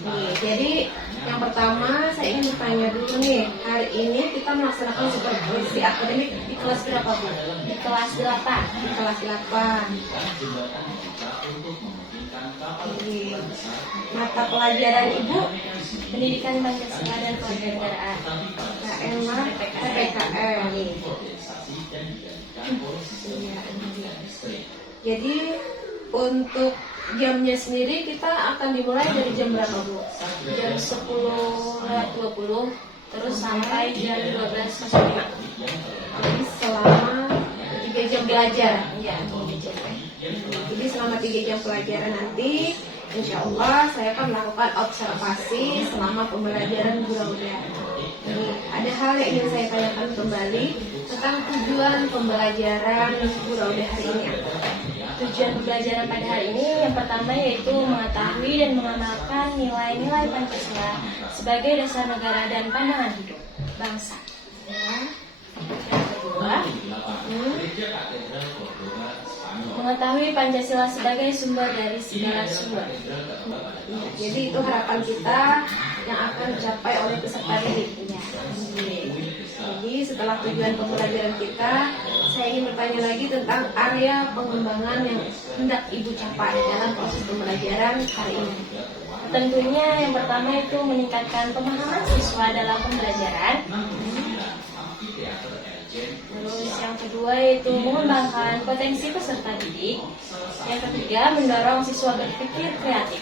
Nih, jadi yang pertama saya ingin bertanya dulu nih, hari ini kita melaksanakan supervisi akademik di kelas berapa, Bu? Di kelas 8. Di kelas 8. Jadi, mata pelajaran Ibu Pendidikan Pancasila dan Kewarganegaraan. KMA PPKN. Jadi untuk jamnya sendiri kita akan dimulai dari jam berapa, Bu? Jam 10.20 terus sampai jam 12.05. Jadi selama 3 jam belajar. Iya, 3 jam. Jadi selama 3 jam pelajaran nanti, insya Allah saya akan melakukan observasi selama pembelajaran Buraudah. Ini ada hal yang ingin saya tanyakan kembali tentang tujuan pembelajaran Buraudah hari ini. Tujuan pembelajaran pada hari ini yang pertama yaitu mengetahui dan mengamalkan nilai-nilai Pancasila sebagai dasar negara dan pandangan hidup bangsa. Yang kedua, mengetahui Pancasila sebagai sumber dari segala sumber. Jadi itu harapan kita yang akan dicapai oleh peserta didik. Jadi setelah tujuan pembelajaran kita, saya ingin bertanya lagi tentang area pengembangan yang hendak Ibu capai dalam proses pembelajaran hari ini. Tentunya yang pertama itu meningkatkan pemahaman siswa dalam pembelajaran. Terus yang kedua itu mengembangkan potensi peserta didik. Yang ketiga mendorong siswa berpikir kreatif.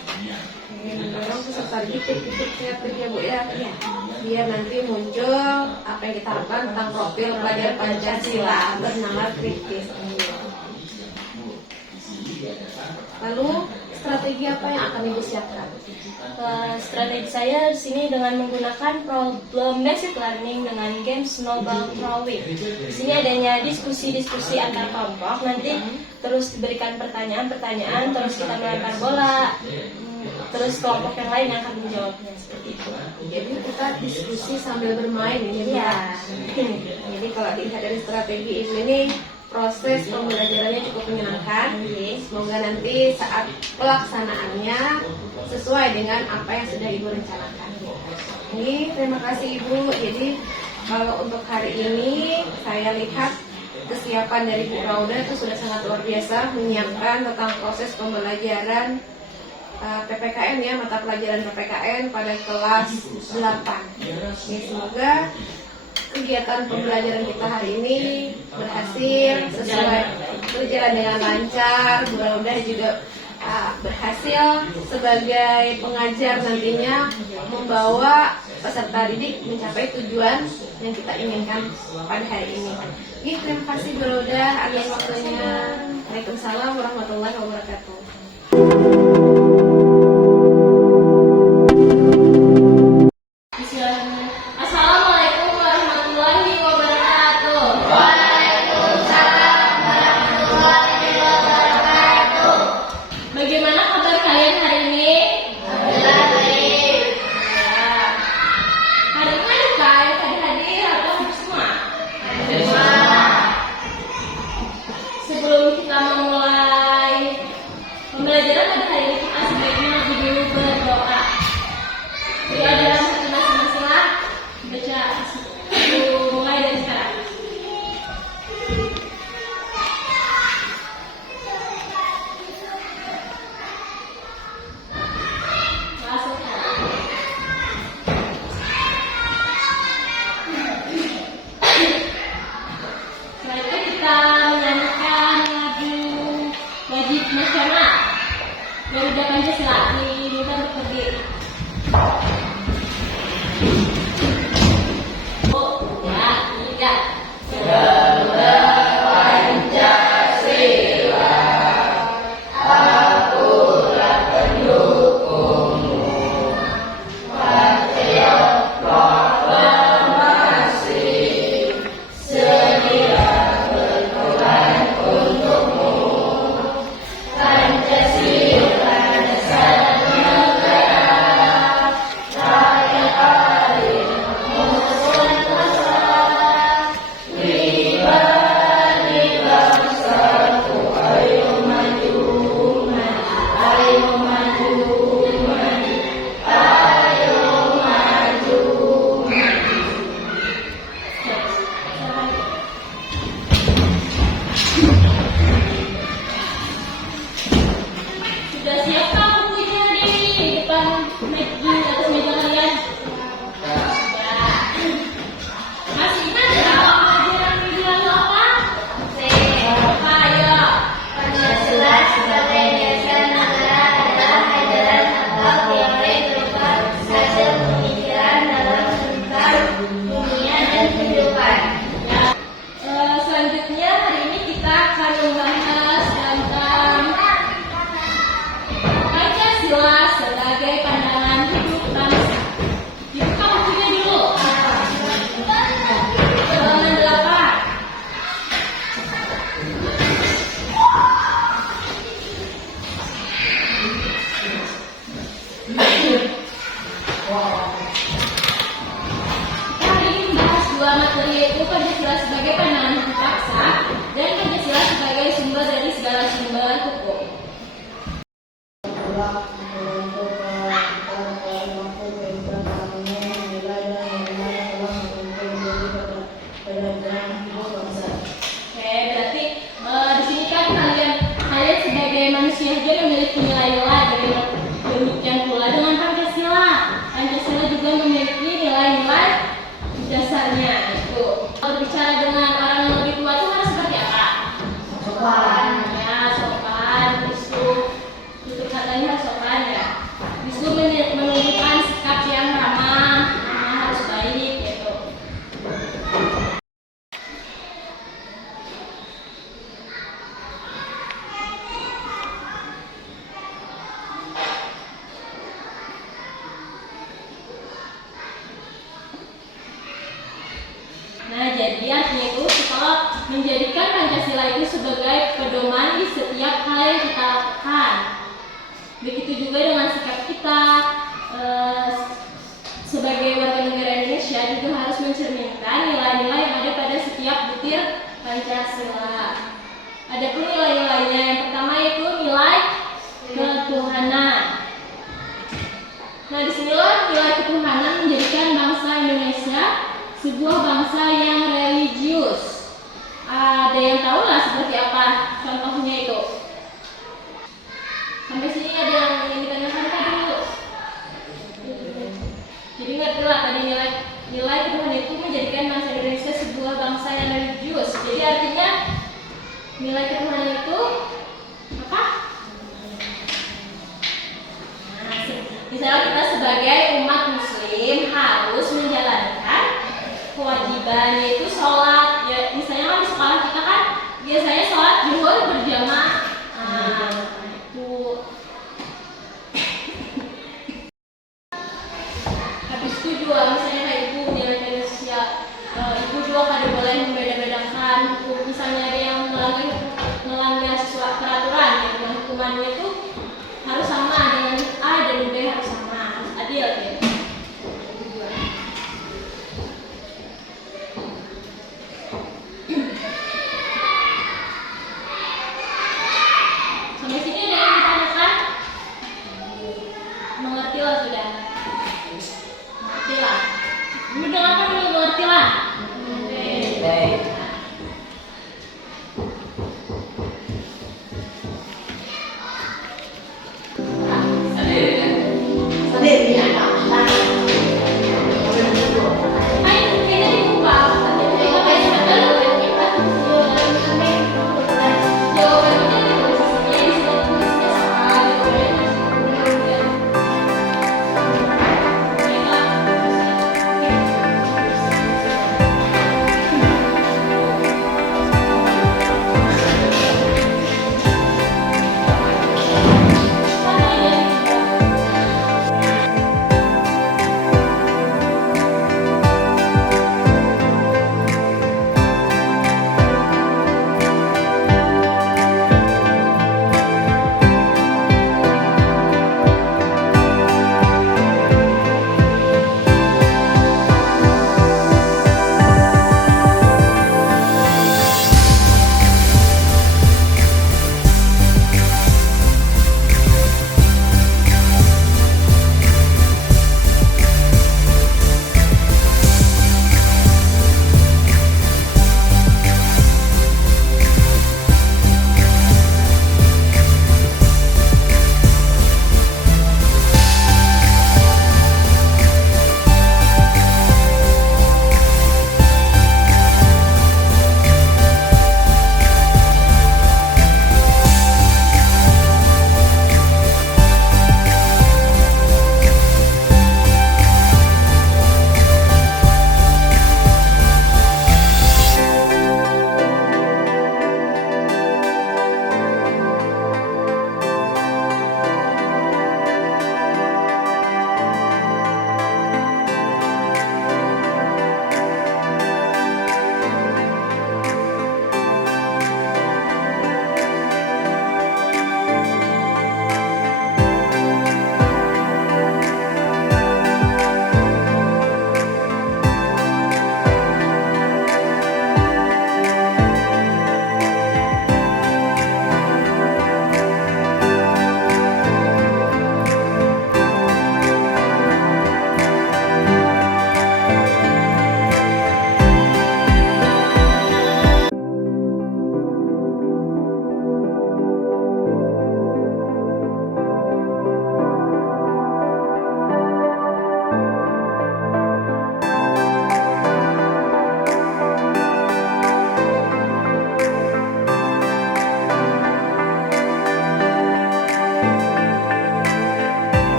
Mendorong peserta didik berpikir kreatif ya, Bu ya. Biar nanti muncul apa yang kita harapkan tentang profil pelajar Pancasila bernalar kritis. Lalu strategi apa yang akan Ibu siapkan? Strategi saya di sini dengan menggunakan problem based learning dengan game snowball throwing. Di sini adanya diskusi-diskusi antar kelompok, nanti terus diberikan pertanyaan-pertanyaan, terus kita melempar bola, terus kelompok yang lain yang akan menjawabnya seperti itu. Jadi kita diskusi sambil bermain ini ya. Jadi kalau dilihat dari strategi ini, proses pembelajarannya cukup menyenangkan. Semoga nanti saat pelaksanaannya sesuai dengan apa yang sudah Ibu rencanakan. Ini terima kasih Ibu. Jadi kalau untuk hari ini saya lihat kesiapan dari Bu Rauda itu sudah sangat luar biasa menyiapkan tentang proses pembelajaran PPKN ya, mata pelajaran PPKN pada kelas 8. Semoga kegiatan pembelajaran kita hari ini berhasil sesuai, berjalan dengan lancar. Mudah-mudahan juga berhasil sebagai pengajar nantinya membawa peserta didik mencapai tujuan yang kita inginkan pada hari ini. Terima kasih Bu Rauda atas waktunya. Waalaikumsalam warahmatullahi wabarakatuh. Assalamualaikum warahmatullahi wabarakatuh. Waalaikumsalam warahmatullahi wabarakatuh. Bagaimana kabar kalian hari ini? Alhamdulillah baik. Hari ini adakah yang hadir atau semua? Semua. Sebelum kita memulai Kali ini membahas dua materi, yaitu Pancasila sebagai pandangan hukum paksa dan Pancasila sebagai sumber dari segala sumber hukum. Oke, berarti di sini kan kalian sebagai manusia juga memiliki nilai-nilai, demikian pula dengan Pancasila. Pancasila juga memiliki nilai-nilai dasarnya. Itu kalau berbicara dengan orang yang lebih tua itu harus seperti apa? Sopan, ya sopan, tutur katanya harus sopan ya. Justru menunjukkan sikap yang ramah, harus baik gitu. Nah, jadi artinya itu setelah menjadikan Pancasila itu sebagai pedoman di setiap hal yang kita lakukan. Begitu juga dengan sikap kita sebagai warga negara Indonesia juga harus mencerminkan nilai-nilai yang ada pada setiap butir Pancasila. Adapun nilai-nilainya, yang pertama yaitu nilai ketuhanan. Nah, disinilah nilai ketuhanan menjadikan bangsa Indonesia sebuah bangsa yang religius. Ada yang tahu lah seperti apa contohnya itu? Sampai sini ada yang ingin ditanyakan kan dulu? Jadi ngerti lah tadi nilai ketuhanan itu menjadikan bangsa Indonesia sebuah bangsa yang religius. Jadi artinya nilai ketuhanan itu apa? Nah, misalnya kita sebagai umat Muslim harus menjalankan kewajiban, yaitu sholat. Ya, misalnya kan di sekolah kita kan biasanya sholat zuhur berjamaah. Itu. Habis itu juga misalnya kayak ibu di Indonesia, ibu juga kada boleh membeda-bedakan. Misalnya ada yang melanggar sesuatu peraturan, ya, dengan hukumannya itu harus sama dengan A dan B, harus sama, harus adil ya. Sampai sini ada yang ditanyakan? Mengerti lah sudah? Mengerti lah. Dulu dengarkan dulu, mengerti lah. Baik.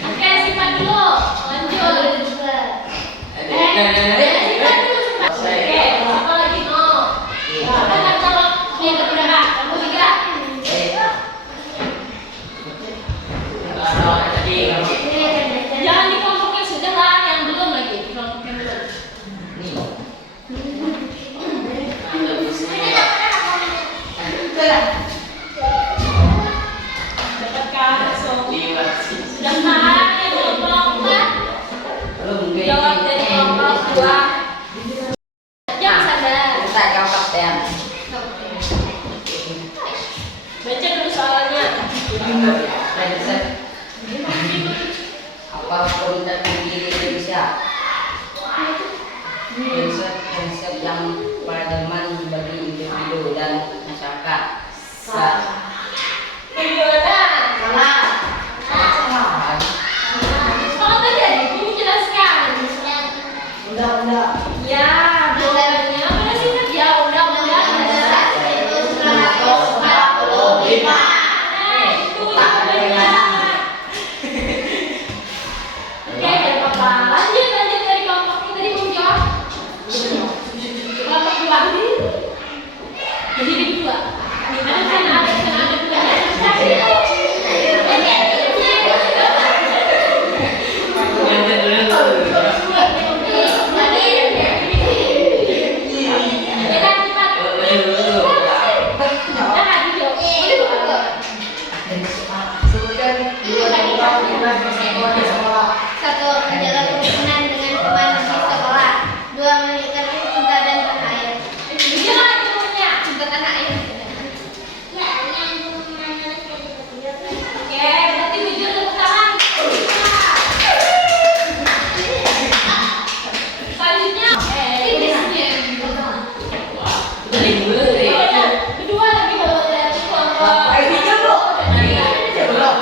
Oke, simpan dulu. Lanjut. Simpan dulu, simpan. Oke, apa lagi? No. Apa kata yang kedua? Kamu tiga. Jangan di kelompok yang sudah lah, yang belum lagi. Di kelompok yang belum. Dapatkah? Sudah kan yang kelompok 4? Jawab dari kelompok 2. Jangan sadar. Baca dulu soalnya. Apa komunitas tinggi di Indonesia? Konsep yang paradigman bagi individu dan masyarakat. Gimana? Salah. Kalau tadi ibu menjelaskan. Ya, bolehnya mana sih? Ya, undang-undang adalah itu Oke, dari Papa. Lanjut dari kelompok ini tadi belum jawab. Kelompok 2. Jadi di 2. Ada Satu, menjaga kerukunan dengan teman di sekolah. Dua, menunjukkan cinta dan tanah air. Cinta tanah air. Oke, berarti jujur tepuk tangan. Selanjutnya, kedua lagi bawa dari kelompok. Ya, 1 dan 3 belum.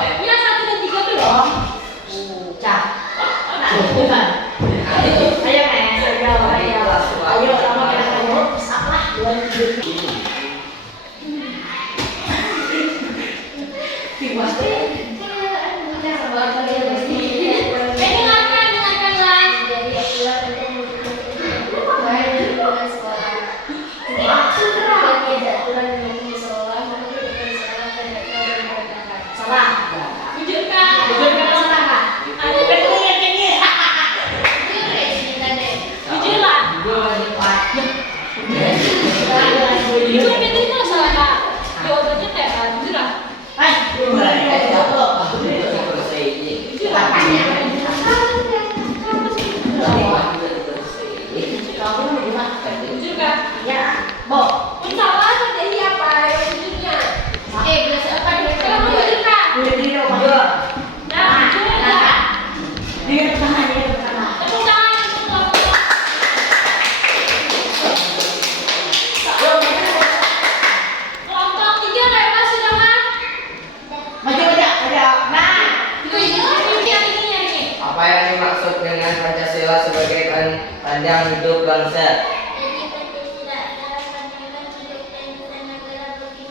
Apa yang dimaksud dengan Pancasila sebagai panjang hidup bangsa? Jadi Pancasila adalah pandangan hidup dan bukan negara bagi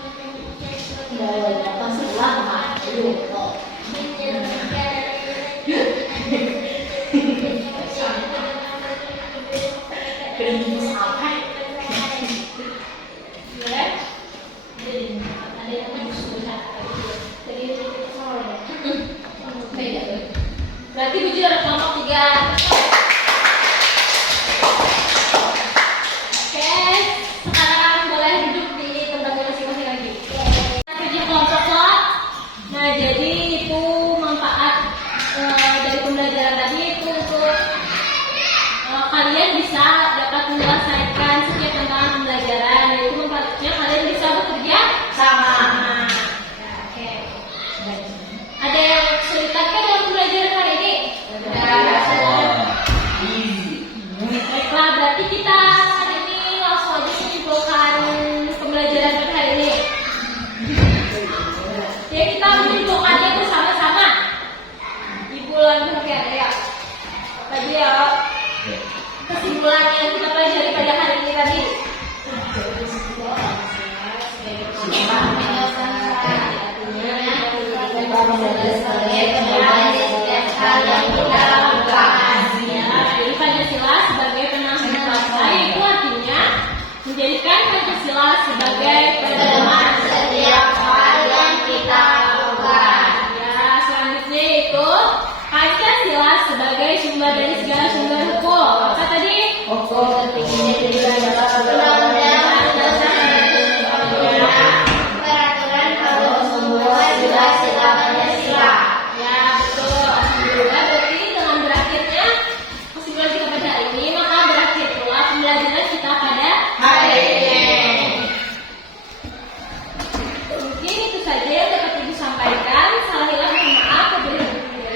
Berarti bujur ada kelompok 3. Oke, sekarang boleh duduk di tempatnya masing-masing lagi. Bujur kelompok lo. Nah, jadi itu manfaat dari pembelajaran tadi itu untuk kalian bisa dapat menyelesaikan setiap tantangan pembelajaran. Dan itu manfaatnya kalian bisa bekerja sama. Oke. Ada yang kesulitan kan dalam pembelajaran hari ini? Baiklah, berarti kita hari ini langsung aja menyimpulkan pembelajaran pada hari ini. Jadi kita menyimpulkannya bersama-sama. Ibu lanjut pakai ya. Tadi ya kesimpulan yang kita pelajari pada hari ini tadi. sebagai pedoman di setiap hal yang kita lakukan. Jadi Pancasila sebagai penahan bangsa itu artinya menjadikan Pancasila sebagai Pedoman setiap hal yang kita lakukan. Ya, selanjutnya itu Pancasila sebagai sumber dari segala sumber hukum. Apa tadi? Undang-undang, peraturan kalau semua sudah sila Pancasila. Ya, betul. Alhamdulillah, berarti dengan berakhirnya kesimpulan kita pada hari ini, maka berakhir pula pembelajaran kita pada Hari ini. mungkin itu saja yang dapat Ibu sampaikan. Salah hilang mohon maaf.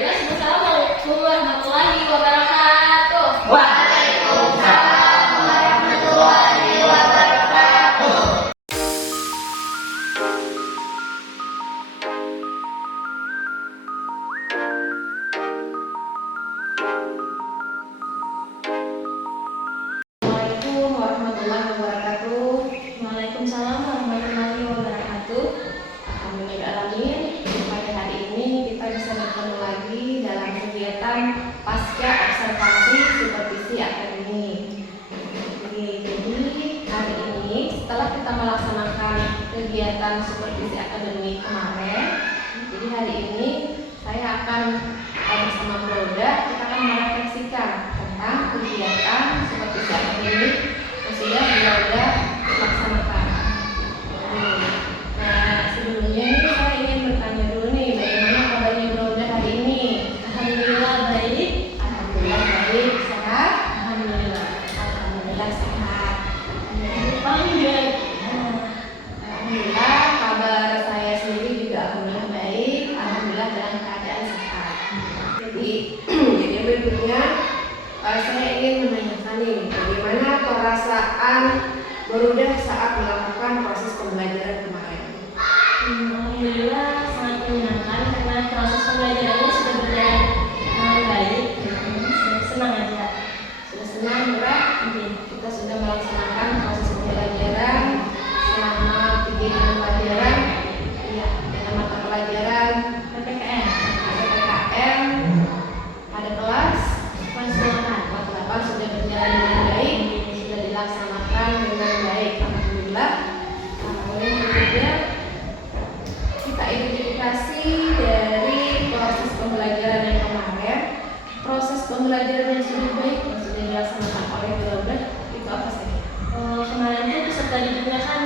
Wassalamualaikum warahmatullahi wabarakatuh. Waalaikumsalam warahmatullahi wabarakatuh. Assalamualaikum warahmatullahi wabarakatuh. Waalaikumsalam warahmatullahi wabarakatuh. Alhamdulillahirrahmanirrahim. Pada hari ini kita bisa bertemu lagi dalam kegiatan pasca observasi supervisi akademik. Jadi hari ini setelah kita melaksanakan kegiatan supervisi akademik kemarin, jadi hari ini saya akan bersama Broda kita akan merefleksikan tentang kegiatan supervisi akademik yang sudah Broda laksanakan. Nah, sebelumnya ini saya ingin bertanya dulu nih, bagaimana kabarnya Broda hari ini? Alhamdulillah baik. Alhamdulillah baik, sehat. Alhamdulillah. Alhamdulillah sehat. Panggil. Alhamdulillah kabar saya sendiri juga alhamdulillah baik. Alhamdulillah dalam keadaan sehat. Jadi berikutnya saya ingin menanyakan nih, bagaimana perasaan Broda saat melakukan proses pembelajaran kemarin? Alhamdulillah sangat menyenangkan karena proses pembelajarannya sudah berjalan dengan baik. Senang aja. Sudah senang, berat? Kita sudah melaksanakan proses pembelajaran selama 3 jam pelajaran, ya, dengan mata pelajaran PPKN. PPKM pada kelas Kelas 8. kelas 8 sudah berjalan dengan baik, sudah dilaksanakan dengan baik. Alhamdulillah. Yang berikutnya kita identifikasi dari proses pembelajaran yang kemarin, proses pembelajaran yang sudah baik yang sudah dilaksanakan oleh Broda itu apa saja? Kemarin itu peserta didiknya kan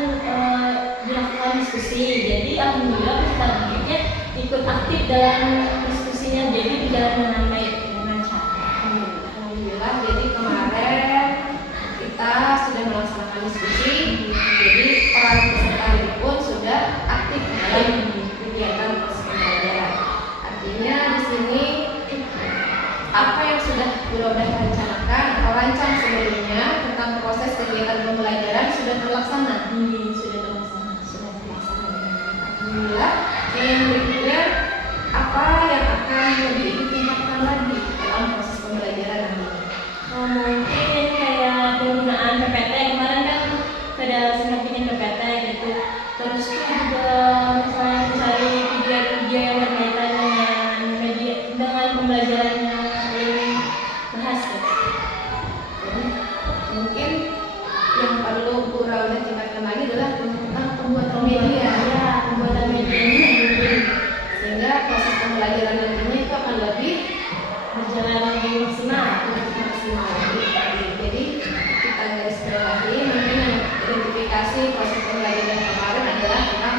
dilakukan diskusi. Jadi alhamdulillah peserta didiknya ikut aktif dalam diskusinya. Jadi berjalan dengan baik dengan lancar. Alhamdulillah, jadi kemarin kita sudah melaksanakan diskusi, jadi peran peserta didik pun sudah aktif dalam kegiatan proses pembelajaran. Artinya di sini apa yang sudah Broda rencanakan atau rancang sebelumnya tentang proses kegiatan pembelajaran sudah terlaksana. Sudah terlaksana. Sudah terlaksana dengan baik. Alhamdulillah. Yang berikutnya apa yang akan lebih ditingkatkan lagi dalam proses pembelajaran nanti? Mungkin kayak penggunaan PPT kemarin kan pada sempat bikin PPT gitu. Terus juga misalnya mencari video-video yang berkaitan dengan media dengan pembelajaran yang belum bahas gitu. Jadi mungkin yang perlu Bu Rauda tingkatkan lagi adalah tentang pembuatan media, Ya, pembuatan medianya sehingga proses pembelajaran nantinya itu akan lebih berjalan lebih maksimal. maksimal. Jadi kita garis bawahi mungkin yang identifikasi proses pembelajaran kemarin adalah tentang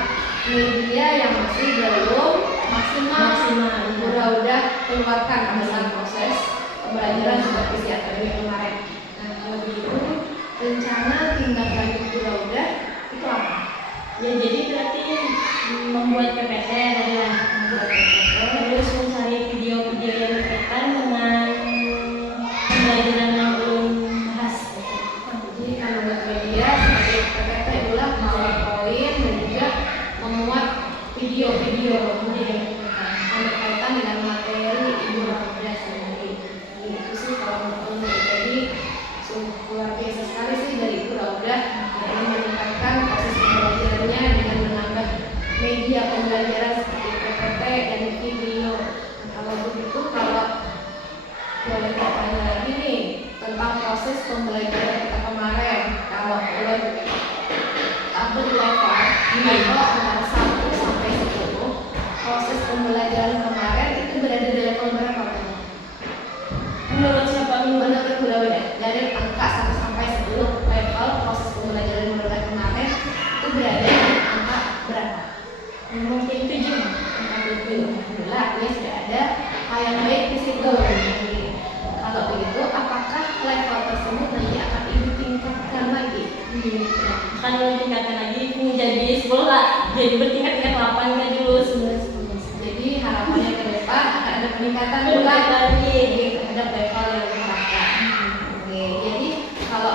media yang masih belum maksimal. Bu Rauda keluarkan pada saat proses pembelajaran supervisi akademik kemarin. Nah, kalau begitu rencana tindak lanjut Bu Rauda itu apa? Ya jadi berarti membuat PPT adalah terus mencari video-video yang berkaitan dengan pembelajaran yang belum bahas. Jadi kalau buat media seperti PPT adalah PowerPoint dan juga memuat video-video yang berkaitan dengan materi Ibu Rauda sendiri. Jadi itu sih kalau menurut jadi sungguh luar biasa sekali sih dari Ibu Rauda yang meningkatkan proses pembelajarannya dengan menambah media pembelajaran seperti PPT dan pembelajaran kita kemarin, kalau tabel level antara 1 sampai 10, proses pembelajaran kemarin itu berada di level berapa? Menurut siapa? Menurut Bu Lauda, dari angka 1 sampai 10 level proses pembelajaran menurut kemarin itu berada di angka berapa? Mungkin 7. Angka 7. Alhamdulillah, artinya sudah ada hal yang baik di situ. Kalau begitu, apakah level tersebut nanti akan Ibu tingkatkan lagi? Akan ditingkatkan lagi menjadi 10 lah. Jadi bertingkat-tingkat 8 kan dulu 11. Jadi harapannya ke depan akan ada peningkatan Peningkatan lagi. terhadap level yang diharapkan. Oke, jadi kalau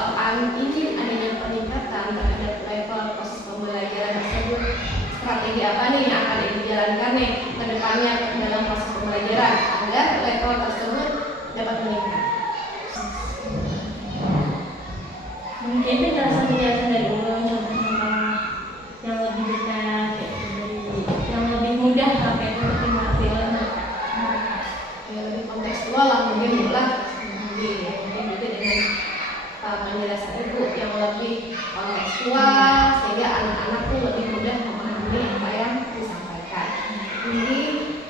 ingin adanya peningkatan terhadap level proses pembelajaran tersebut, strategi apa nih yang akan dijalankan nih ke depannya dalam proses pembelajaran agar level tersebut dapat meningkat? Mungkin penjelasan dari dulu contoh-contoh yang lebih detail kayak yang lebih mudah sampai itu dimengerti oleh mereka. Yang lebih kontekstual lah mungkin lah, mungkin juga dengan penjelasan Ibu yang lebih kontekstual sehingga anak-anak tuh lebih mudah memahami apa yang disampaikan.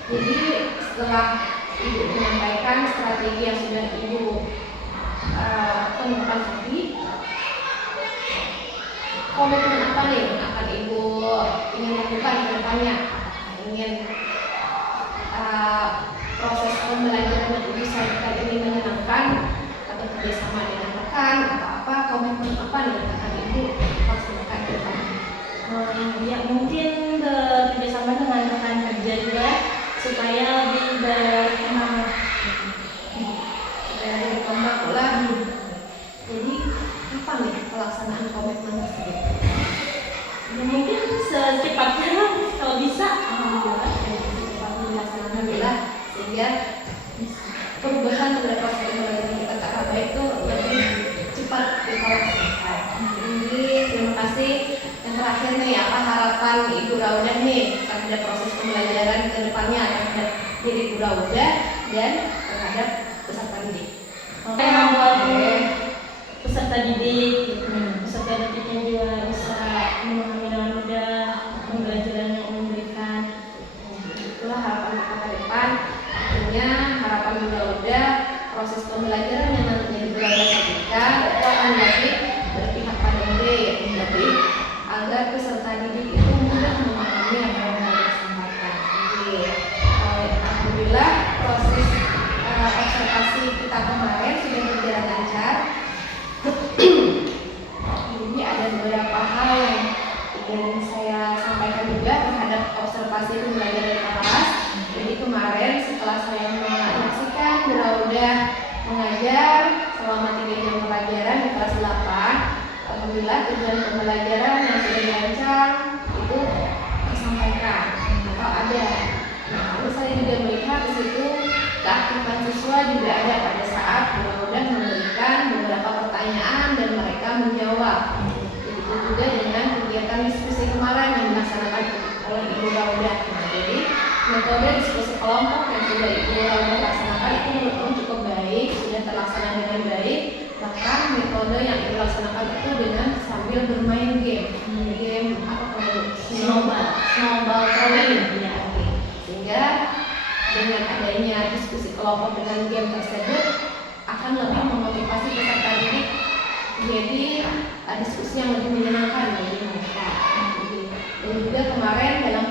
Jadi setelah Ibu menyampaikan strategi yang sudah Ibu temukan tadi, komitmen apa nih yang akan Ibu ingin lakukan ke depannya? Ingin proses pembelajaran yang Ibu sampaikan ini menyenangkan atau kerjasama dengan rekan atau apa, komitmen apa nih yang akan Ibu laksanakan ke depannya? Ya mungkin bekerjasama dengan rekan kerja juga supaya lebih berkembang. Dari berkembang pula. Jadi apa nih pelaksanaan komitmen tersebut? Ya, mungkin secepatnya lah, kalau bisa. Secepatnya dilaksanakan, alhamdulillah, sehingga perubahan terhadap proses pembelajaran kita ke arah baik itu lebih cepat kita laksanakan. Jadi terima kasih. Yang terakhir nih, apa harapan Ibu Lauda nih terhadap proses pembelajaran ke depannya terhadap diri Ibu Lauda dan terhadap peserta didik? Oke, membuat peserta didik, peserta didiknya juga bisa memahami dengan mudah pembelajaran yang memberikan. Itulah harapan kita ke depan. Artinya harapan Bu Lauda proses pembelajaran yang nantinya Ibu Lauda sampaikan itu akan lebih berpihak pada murid, lebih agar peserta didik itu mudah memahami apa yang Ibu Lauda sampaikan. Jadi alhamdulillah proses observasi kita kemarin sudah berjalan lancar. Jadi ada beberapa hal yang ingin saya sampaikan juga terhadap observasi pembelajaran di kelas. Jadi kemarin setelah saya menyaksikan Bu Lauda mengajar selama 3 jam pelajaran di kelas 8, alhamdulillah tujuan pembelajaran yang sudah dirancang itu tersampaikan atau ada. Nah, lalu saya juga melihat di situ keaktifan siswa juga ada pada saat Bu Lauda memberikan beberapa pertanyaan dan mereka menjawab. Begitu juga dengan kegiatan diskusi kemarin yang dilaksanakan oleh Ibu Lauda. Nah, jadi metode diskusi kelompok yang sudah Ibu Lauda laksanakan itu menurut saya cukup baik, sudah terlaksana dengan baik. Bahkan metode yang dilaksanakan itu dengan sambil bermain game. Game apa kalau snowball rolling. Ya, sehingga dengan adanya diskusi kelompok dengan game tersebut akan lebih memotivasi peserta didik jadi diskusi yang lebih menyenangkan bagi mereka. Dan juga kemarin dalam